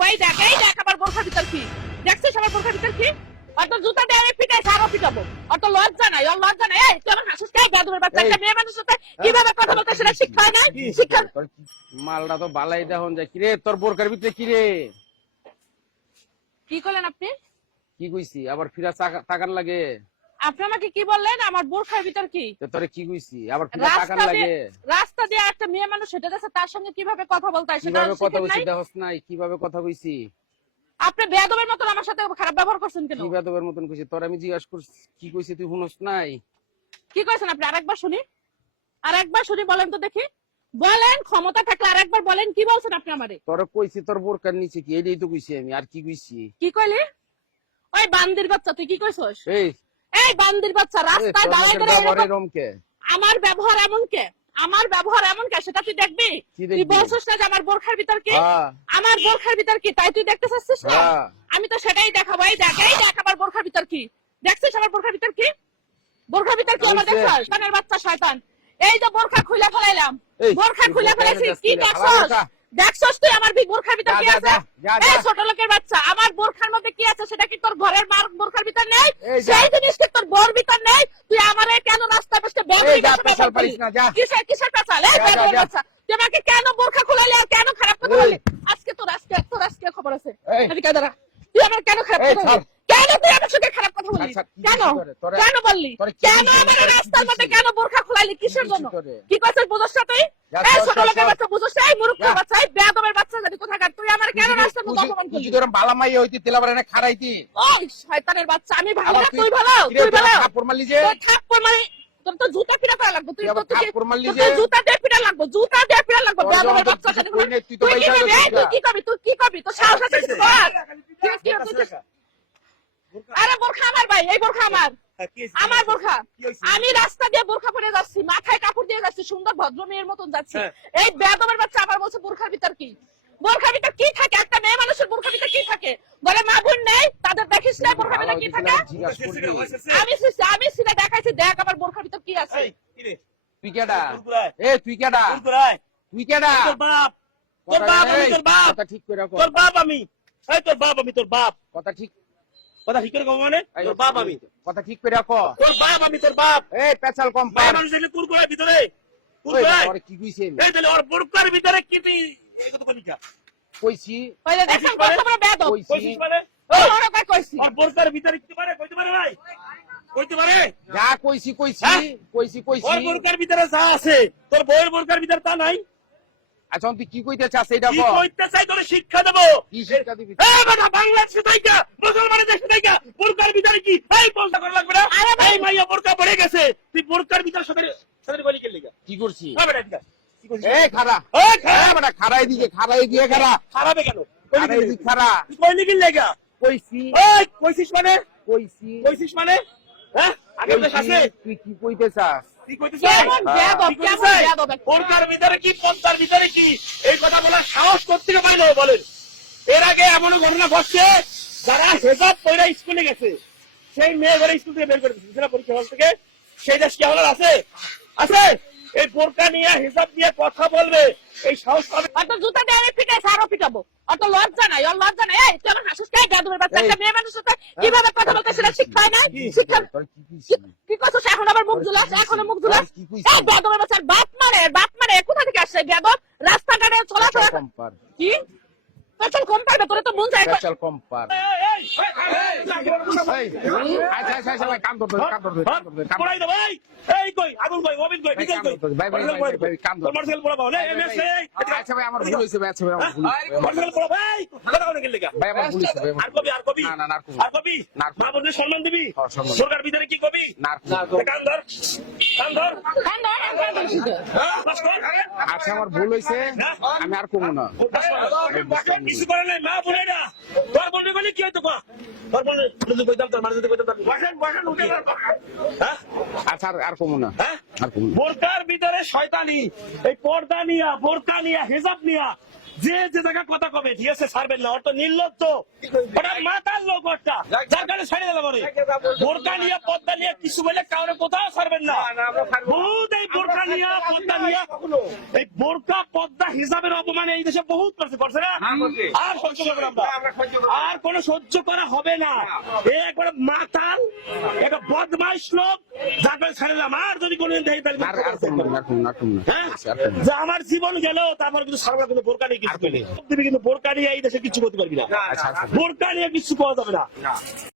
ভাই দেখ এই দেখ আমার বোরখার ভিতর কি দেখছিস আমার বোরখার ভিতর কি অত জুতা দিয়ে আমি পিটাই আরো পিটাবো অত লজ্জা নাই ওর লজ্জা নাই এই তুই আমার হাসিস কে বেদবের বাচ্চা একটা মেয়ে মানুষের সাথে কিভাবে কথা বলতে সেটা শিক্ষা হয় না শিক্ষা মালটা তো বালাই দেখুন যায় কিরে তোর বোরকার ভিতরে কিরে কি করলেন আপনি কি কইছি আবার ফিরা তাকান লাগে আপনি আমাকে কি বললেন আমার বোরখার ভিতর কি তোরে কি কইছি আবার ফিরা তাকান লাগে রাস্তা দিয়ে একটা মেয়ে মানুষ হেঁটে যাচ্ছে তার সঙ্গে কিভাবে কথা বলতে হয় সেটা কিভাবে কথা কইছি দেখছ নাই কিভাবে কথা কইছি আপনি বেয়াদবের মতন আমার সাথে খারাপ ব্যবহার করছেন কেন কি বেয়াদবের মতন কইছি তোর আমি জিজ্ঞাসা করছি কি কইছি তুই শুনস নাই কি কইছেন আপনি আরেকবার শুনি বলেন তো দেখি বলেন ক্ষমতা থাকলে আরেকবার বলেন কি বলছেন আপনি আমারে তোরে কইছি তোর বোরকার নিচে কি এইটাই তো কইছি আমি আর কি কইছি কি কইলি ওই বান্দির বাচ্চা তুই কি কইছস এই বান্দির বাচ্চা রাস্তায় দাঁড়ায় দাঁড়ায় রমকে আমার ব্যবহার এমন কে সেটা তুই দেখবি তুই বলছিস না যে আমার বোরখার ভিতর কি আমার বোরখার ভিতর কি তাই তুই দেখতে চাচ্ছিস না আমি তো সেটাই দেখাবো এই দেখ আমার বোরখার ভিতর কি দেখছিস আমার বোরখার ভিতর কি আমার দেখছিস কানের বাচ্চা শয়তান এই যে বোরখা খুলে ফেলাইলাম বোরখা খুলে ফেলেছি কি দেখছস তুই আমার বোরখার ভিতর কি আছে এই ছোট লোকের বাচ্চা আমার বোরখার মধ্যে কি আছে সেটা কি তোর ঘরের মার বোরখার ভিতর নেই সেই জিনিস কি তোর বোর ভিতর নেই তুই আমারে কেন রাস্তায় বসে পেছাল পারিস না যা কিসের পেছাল এই বেদবের বাচ্চা তুই আমাকে কেন বোরখা খুলাইলি আর কেন খারাপ কথা বললি আজকে তোর খবর আছে এদিকে দাঁড়া তুই আমার কেন খারাপ কথা বললি কেন তুই আমার সাথে খারাপ কথা বললি কেন বললি কেন আমার রাস্তার মধ্যে কেন বোরখা খুলাইলি কিসের জন্য কি কইছিস বুঝছ না তুই এই ছোট লোকের বাচ্চা বুঝছ এই মূর্খ বাচ্চা এই বেয়াদবের বাচ্চা জানি কোথাকার তুই আমার কেন রাস্তার মধ্যে অপমান করলি তুই তোর বালা মাই হইতি তেলাবারে না খাড়াইতি ওই শয়তানের বাচ্চা আমি ভালো না তুই ভালো থাপ্পড় মারলি যে থাপ্পড় মারি তোর তো জুতা পিটা করা লাগবে তুই তো থাপ্পড় মারলি যে জুতা দিয়ে পিটা লাগবে বেয়াদবের বাচ্চা তুই কি করবি তো সাহস আছে তুই আরে বোরখা আমার ভাই এই বোরখা আমার বোরখা আমি রাস্তা দিয়ে বোরখা পরে যাচ্ছি মাথায় কাপড় দিয়ে যাচ্ছি সুন্দর ভদ্র মেয়ের মতন যাচ্ছি এই বেয়াদবের বাচ্চা আমার বলছে বোরখার ভিতর কি থাকে একটা মেয়ে মানুষের বোরখার ভিতর কি থাকে বলে মা বোন নেই তাদের দেখিস না বোরখার ভিতর কি থাকে আমি সিধা দেখাইছি দেখ আমার বোরখার ভিতর কি আছে তুই কেডা তুই কেডা তোর বাপ কথা ঠিক করে রাখো তোর বাপ আমি তোর বাপ কথা ঠিক করে কম মানে তোর বাপ আমি কথা ঠিক করে রাখো তোর বাপ এই পেছাল কম মায়ের মানুষ দেখলে কুরকুরার ভিতরে কুরকুরায় কি কইছে এই তাহলে ওর বোরকার ভিতরে কি তুই এই কথা বলি কইছি কইলে দেখেন কত বড় বেয়াদব কইছিস মানে ওরা কই কইছি ওর বোরকার ভিতরে কি পারে কইতে পারে ভাই কইতে পারে যা কইছি ওর বোরকার ভিতরে যা আছে তোর বউয়ের বোরকার ভিতরে তা নাই আচ্ছা তুই কি কইতে চাস এটা কি কইতে চাই তোরে শিক্ষা দেব কি শিক্ষা দিবি এই বেটা বাংলাদেশে থাইকা মুসলমানের দেশে থাইকা বোরকার ভিতরে কি এই বলতা করা লাগবে না আরে ভাই মাইয়া বোরকা পড়ে গেছে তুই বোরকার ভিতরে সাথে বলি কে লাগা কি করছি বেটা ঠিক আছে কি করছিস এই খাড়া এই খাড়া বেটা খাড়াই দিয়ে খাড়া খারাপে কেন খাড়াই দি খাড়া তুই কইলি কি লাগা কইছি এই কইছিস মানে হ্যাঁ আগে দেশ আছে তুই কি কইতে চাস তুই কইতেছ কেমন বেয়াদব বোরকার ভিতরে কি পন্তার ভিতরে কি এই কথা বলার সাহস করতে পারে না বলেন এর আগে এমন ঘটনা ঘটছে যারা হেজাব পয়রা স্কুলে গেছে সেই মেয়েদের স্কুল থেকে বের করে দিয়েছে পরীক্ষা হল থেকে সেই দেশ কি হলার আছে এই বোরকা নিয়ে হেজাব নিয়ে কথা বলবে এই সাহস পাবে অত জুতা দিয়ে আমি পিটাই আরো পিটাবো অত লজ্জা নাই এই তুই আমার হাসিস কে বেয়াদবের বাচ্চা একটা মেয়ে মানুষের সাথে কিভাবে কথা বলতে সেটা শিক্ষা হয় না শিক্ষা কি কইছস এখন আবার মুখ জুলাস এই বেয়াদবের বাচ্চার বাপ মানে কোথা থেকে আসছে বেয়াদব রাস্তাঘাটে চলাফেরা কি পেছল কম পারবে তোরে তো মন যায় পেছল কম পার আচ্ছা ভাই কাম ধর পড়াই দাও ভাই এই কই আগুন কই ওবিন কই বিজয় কই ভাই কাম ধর মার্শাল পড়া বলে এমএস আচ্ছা ভাই আমার ভুল হইছে ভাই মার্শাল পড়া ভাই কথা কোন গেল লাগা ভাই আমার ভুল হইছে ভাই আর কবি না আর কবি মা বন্ধু সম্মান দিবি সরকার ভিতরে কি কবি না কান ধর আচ্ছা আমার ভুল হইছে আমি আর কমু না কিছু করে নাই মা বলে না তোর বন্ধু বলি কি হইতো তোর বন্ধু কইতাম তোর মানুষ কইতাম বসেন উঠে হ্যাঁ আচ্ছা আর কমু না আর কমু বোরকার ভিতরে শয়তানি এই পর্দা নিয়া বোরকা নিয়া হিজাব নিয়া যে যে জায়গা কথা কবে ঠিক আছে ছাড়বেন না, ওর তো নির্লজ্জ, ওটা মাতার লোক, ওটা যার কারণে ছাড়ে দিলাম। বোরকা নিয়ে পদ্মা নিয়ে কিছু বলে কাউরে কোথাও ছাড়বেন না। বহুত এই বোরকা নিয়ে পদ্মা নিয়ে, এই বোরকা পদ্মা হিসাবের অপমানে এই দেশে বহুত করছে না, আর সহ্য করবো আমরা, আর কোন সহ্য করা হবে না। এই একবারে মাতাল একটা বদমাইশ লোক, যার কারণে ছাড়ে দিলাম। আর যদি কোনদিন দেখি তাহলে যে আমার জীবন গেল, তারপর কিন্তু সারা কিন্তু বোরকা নিয়ে কিছু পেলে, কিন্তু বোরকা নিয়ে এই দেশে কিছু করতে পারবি না, বোরকা নিয়ে কিছু পাওয়া যাবে না।